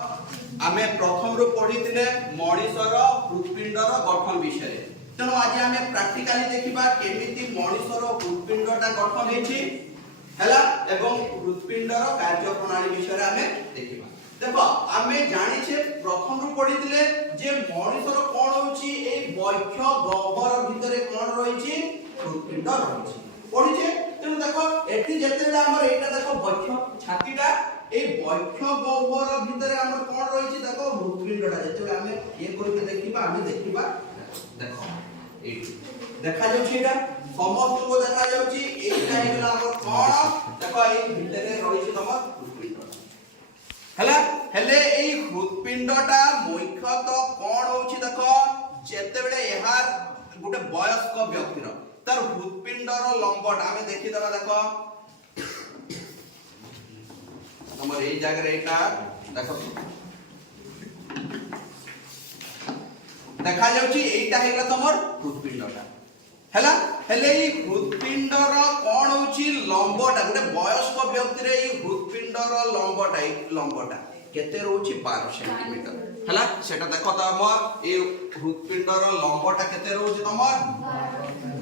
आमे प्रथम रो पढ़िथिले मणिसर हृदपिंडर गठन विषय तेणु आज आमे प्रैक्टिकली देखिबा केमिति मणिसर हृदपिंडटा गठन हेछि हैला एवं हृदपिंडर कार्य प्रणाली विषय आमे देखिबा। देखो आमे जानि छे प्रथम रो पढ़िथिले जे मणिसर कोन होछि ए बक्ष गह्वर भितरे कोन रहिछि हृदपिंड रहिछि पढिछे। तेणु देखो एठी जेतेला हमर एटा देखो बक्ष छातीटा ए बक्ष गह्वर भितरे हमर कोन रहिछि देखो हृदपिंडटा जेतेला आमे ए करके देखिबा देखो ए देखा जाउछि एटा समस्त को देखा जाउछि एटा हेला हमर कोन देखो ए भितरे रहिछि तमर हृदपिंड हला हेले ए हृदपिंडटा मुख्यतः कोन होछि देखो जेतेबेले एहार गुटे वयस्क व्यक्तिर तार हृदपिंडर लंबटा आमे देखि दबा देखो हमर ए जगह एटा देखो देखा जाउछि एटा हेला तमर हृदपिंडटा हैला हेले ई हृदपिंडर कोन होछि लंबटा गुटे वयस्क व्यक्ति रे ई हृदपिंडर लंबटा केते रहउछि 12 सेंटीमीटर हैला सेटा देखो त हमर ए हृदपिंडर लंबटा केते रहउछि तमर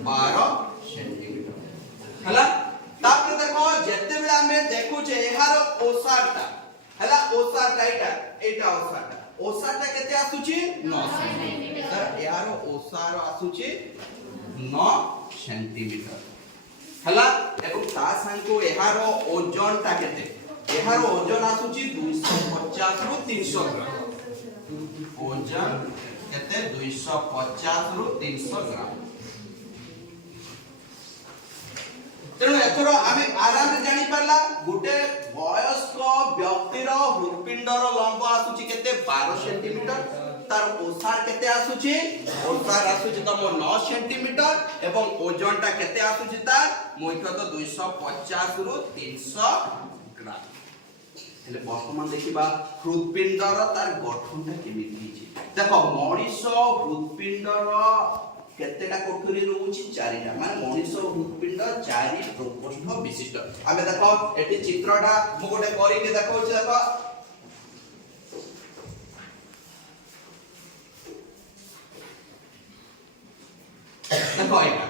12 सेंटीमीटर हैला। तापर देखो जेते बेला हमें देखु छे एहार ओसारटा हैला ओसारटा एटा ओसारटा केते आसुची 9 सेंटीमीटर एहार ओसार आसुची 9 सेंटीमीटर हैला एवं ता संको एहार ओजनटा केते एहार ओजन आसुची 250 रु 300 ग्राम ओजन केते 250 रु 300 ग्राम। तेणु एथरो आमे आराम रे जानि परला गुटे वयस्क व्यक्तिर हृदपिंडर लंब आसुची केते 12 सेंटीमीटर तार ओसार केते आसुची ओसार आसुची तम 9 सेंटीमीटर एवं ओजनटा केते आसुची तार मुख्यतः 250 रु 300 ग्राम। हेले वर्तमान देखिबा हृदपिंडर तार गठनटा केमिति हिची देखो मणिष हृदपिंडर केतेटा कोठरी रहउची 4टा माने मनुष्य हृदपिंड 4 प्रकोष्ठ विशिष्ट। आमे देखो एटी चित्रटा मु गोटे करी के देखौछि देखो देखो एटा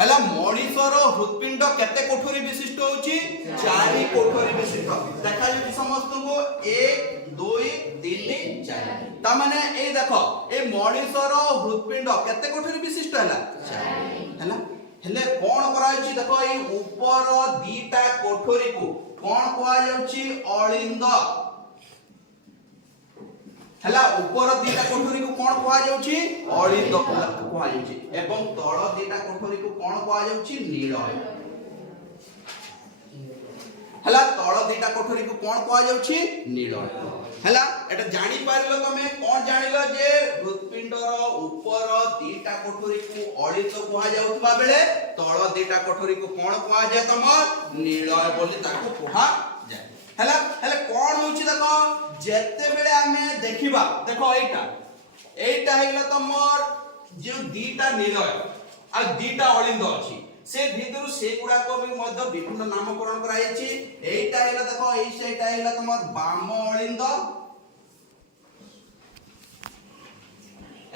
हला मनुष्यर हृदपिंड केते कोठरी विशिष्ट होची 4 कोठरी विशिष्ट देखा जे समस्त को 1 2 3 4 ता माने ए देखो ए मनुष्यर हृदपिंड केते कोठरी विशिष्ट हला 4 हला हेले कोन करा छी देखो ए ऊपर दीटा कोठरी को कोन कोआ जाउची अलिंद हला ऊपर दीटा कोठरी को कोन कोआ जाउची अलिंद कोआ जाउची एवं तळ दीटा कोठरी को कोन कोआ जाउची नीलय हला तळ दीटा कोठरी को कोन कोआ जाउची नीलय हला एटा जानि पारलो तमे कोन जानिलो जे हृदपिंडर ऊपर दीटा कोठरी को अलिंद कोआ जाउतबा बेले तळ दीटा कोठरी को कोन कोआ जाय तमर नीलय बोली ताको कोहा जाय हला हले कोन होची देखो जेते बेले हमें देखिबा देखो एटा हेला तमर जे दीटा नीलय आ दीटा अलिंद अछि से भीतर से गुडा को भी मध्य विभिन्न नामकरण कराई छी एटा हेला देखो एई सेटा हेला तमर बाम अलिंद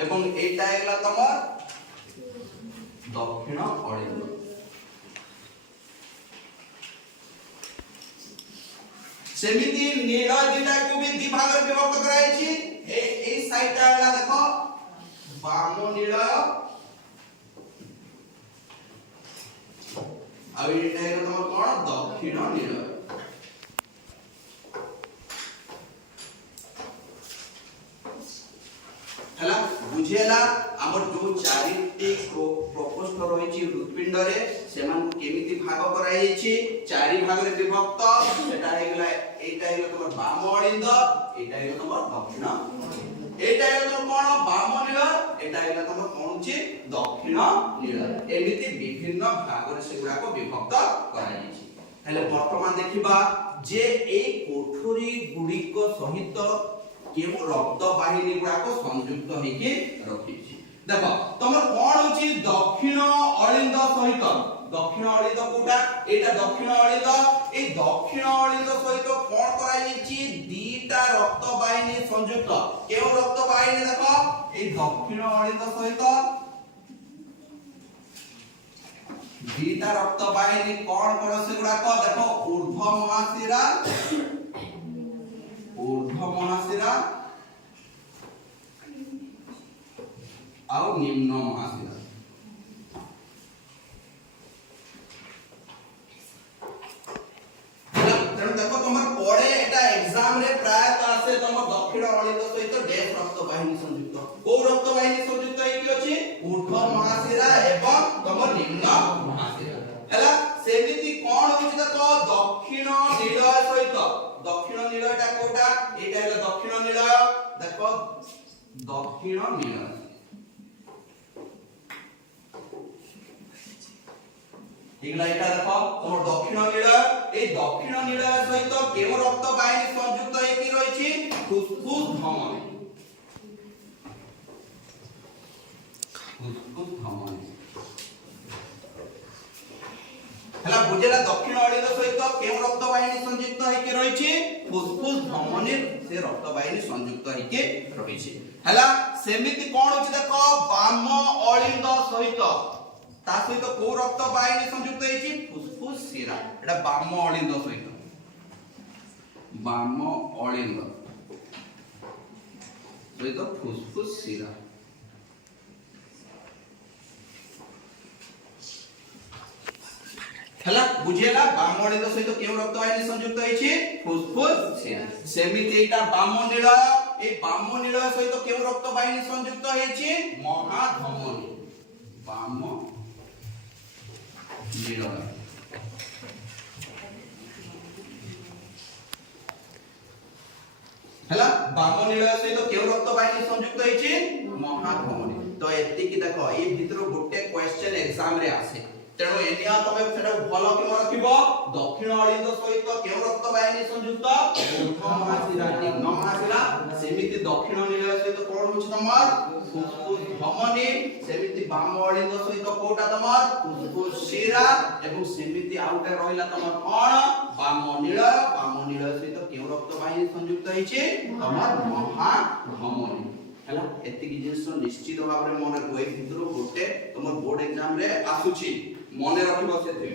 एवं एटा हेला तमर दक्षिण अलिंद। सेमिति नील दीटा को भी दि भाग में विभक्त कराई छी ए साइडटा हेला देखो बाम नील आ एटा हेला तमर कोन दक्षिण नील हला बुझेला हमर जो चारिटी प्रकोष्ठ रहिछि हृदपिंड रे सेमान केमिति भाग कराई छी 4 भाग रे विभक्त सेटा हेगला एटा हेगला तमर बाम अलिंद एटा हेगला तमर दक्षिण एटा हेगला तमर कोन बाम नील एटा हेगला तमर कोन छी दक्षिण नील एमिति विभिन्न भाग रे सेगुडा को विभक्त कराई छी। हेले वर्तमान देखिबा जे ए कोठरी गुडी को सहित केवल रक्त वाहिनी गुडा को संयुक्त होइके रखिछि देखो तमर कोन होची दक्षिण अलिंद सहित दक्षिण अलिंद कोटा एटा दक्षिण अलिंद ए दक्षिण अलिंद सहित कोन कराई छी দুইটা রক্ত বাহিনী সংযুক্ত কেউ রক্ত বাহিনী দেখো এই দক্ষিণ অলিন্দ সহিত দুইটা রক্ত বাহিনী কোন কোন সেগুড়াক দেখো ঊর্ধ্ব মহাশিরা ଆଉ ନିମ୍ନ ମହାଶିରା ତେଣୁ ଦେଖ ତମର ପଡେ ଏଟା एग्जाम रे ପ୍ରାୟତଃ ଆସେ ତମ ଦକ୍ଷିଣ ଅଳିନ୍ଦ ସହିତ ଡେଶ ରକ୍ତ ବାହିନୀ ସଂଯୁକ୍ତ କୋଉ ରକ୍ତ ବାହିନୀ ସଂଯୁକ୍ତ ହେଇକି ଅଛି ଊର୍ଧ୍ବ ମହାଶିରା ଏବଂ ତମ ନିମ୍ନ ମହାଶିରା ହେଲା ସେମିତି କଣ ହଉଛି ଦେଖ ଦକ୍ଷିଣ ନିଳୟ ସହିତ ଦକ୍ଷିଣ ନିଳୟଟା କୋଉଟା ଏଇଟା ହେଲା ଦକ୍ଷିଣ ନିଳୟ ଦେଖ ଦକ୍ଷିଣ ନିଳୟ এগুলা এটা দেখো তোমার দক্ষিণ নিলয় এই দক্ষিণ নিলয় সহিত কেউ রক্ত বাহিনী সংযুক্ত হইকি রয়েছে ফুসফুস ধমনী হেলা বুঝেলা দক্ষিণ অলিন্দ সহিত কেউ রক্ত বাহিনী সংযুক্ত হইকি রয়েছে ফুসফুস ধমনীর সে রক্ত বাহিনী সংযুক্ত হইকি রয়েছে হেলা সেমিতি কোন হচ্ছে দেখো বাম অলিন্দ সহিত তা সহিত কো রক্ত বাহিনী সংযুক্ত হইছি ফুসফুস শিরা এটা বাম অলিন্দ সহিত ফুসফুস শিরা হেলা বুঝেলা বাম অলিন্দ সহিত কেউ রক্ত বাহিনী সংযুক্ত হইছি ফুসফুস শিরা সেমিতি এইটা বাম নিলয় এই বাম নিলয় সহিত কেউ রক্ত বাহিনী সংযুক্ত হইছি মহাধমনী বাম নিলয় হেলা বাম নিলয় সহিত কেউ রক্ত বাহিনী সংযুক্ত হইছি মহাধমনী তো এতিকি দেখো এই ভিতর গোটে কোশ্চেন एग्जाम রে আসে তেণু এনিয়া তবে সেটা ভালো কি মনে রাখিব দক্ষিণ অলিন্দ সহিত কেউ রক্ত বাহিনী সংযুক্ত ঊর্ধ্ব মহাশিরা নিম্ন মহাশিরা সেমিতি দক্ষিণ নিলয় সহিত কোন হচ্ছে তোমার ফুসফুস ধমনী সেমিতি বাম অলিন্দ সহিত কোটা তোমার ফুসফুস শিরা এবং সেমিতি আউটা রহিলা তোমার কোন বাম নিলয় সহিত কেউ রক্ত বাহিনী সংযুক্ত হইছে তোমার মহাধমনী হেলা এতিকি জিনিস নিশ্চিত ভাবে মনে রই ভিতর গোটে তোমার বোর্ড एग्जाम রে আসুছি মনে রাখিব সেতে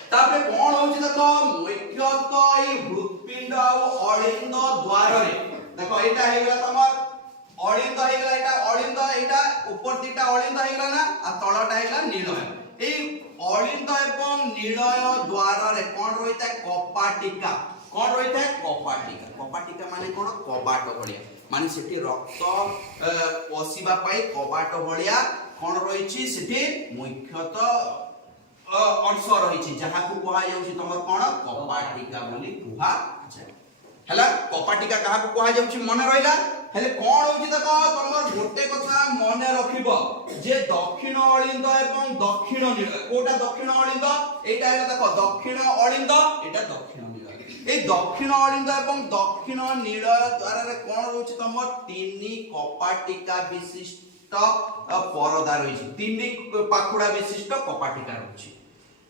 তারপরে কোন হচ্ছে দেখো মুখ্যত এই হৃৎপিণ্ড আর অলিন্দ দ্বারে দেখো এটা হইগলা তোমার অলিন্দ হইগলা এটা উপর দিকটা অলিন্দ হইগলা না আর তলটা হইগলা নিলয় এই অলিন্দ এবং নিলয় দ্বারে কোন রইতা কপাটিকা কোন রইতা কপাটিকা মানে কোন কবাট ভলিয়া মানে সেটি রক্ত পশিবা পাই কবাট ভলিয়া কোন রইছি সেটি মুখ্যত অংশ রইছি যাহাকু কোহা যাଉଛି তোমার কোন কপাটিকা বলি কুহা যায় হেলা কপাটিকা কাহাকু কোহা যাଉଛି মনে রইলা হেলে কোন হଉଛି দেখো তোমার গোটে কথা মনে রাখিব যে দক্ষিণ অলিন্দ এবং দক্ষিণ নিলয় কোটা দক্ষিণ অলিন্দ এইটা হলো দেখো দক্ষিণ অলিন্দ এটা দক্ষিণ নিলয় এই দক্ষিণ অলিন্দ এবং দক্ষিণ নিলয় দ্বারা কোন রয়েছে তোমার তিনি কপাটিকা বিশিষ্ট পরদা রয়েছে তিনি পাখুড়া বিশিষ্ট কপাটিকা রয়েছে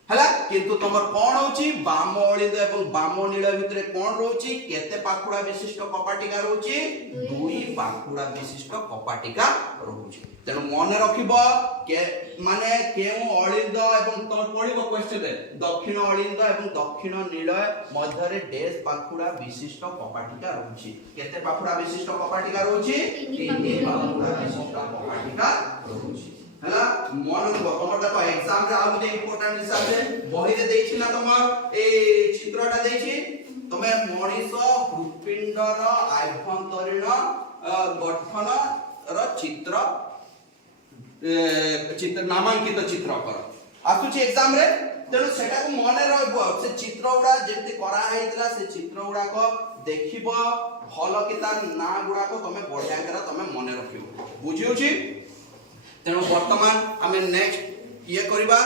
হেলা কিন্তু তোমার কোন হচ্ছে বাম অলিন্দ এবং বাম নিলয় ভিতরে কোন রয়েছে কেতে পাখুড়া বিশিষ্ট কপাটিকা রয়েছে দুই পাখুড়া বিশিষ্ট কপাটিকা রয়েছে তেণু মনে রাখিব মানে কেউ অলিন্দ এবং তোমার পড়িব কোশ্চেন দক্ষিণ অলিন্দ এবং দক্ষিণ নিলয় মধ্যরে ডেশ পাখুড়া বিশিষ্ট কপাটিকা রয়েছে কেতে পাখুড়া বিশিষ্ট কপাটিকা রয়েছে তিনি পাখুড়া বিশিষ্ট কপাটিকা রয়েছে হেলা মনে রাখব তোমার দেখো एग्जाम রে আউতে ইম্পর্টেন্ট হিসাবে বহিরে দেইছি না তোমার এই চিত্রটা দেইছি তুমি মଣିଷ হৃৎপিণ্ডর আভ্যন্তরীণ গঠনর চিত্র নামাঙ্কিত চিত্র কর আসুছি एग्जाम রে তেଣୁ সেটাକୁ মনে রাখব সে চিত্রগুড়া যেমতি করা হইতলা সে চিত্রগুড়াক দেখিব ভাল কি তার না গুড়াক তুমি বঢ়িয়া করে তুমি মনে রাখিব বুঝিউছি তেণু বর্তমান আমি নেক্সট ইয়ে করিবা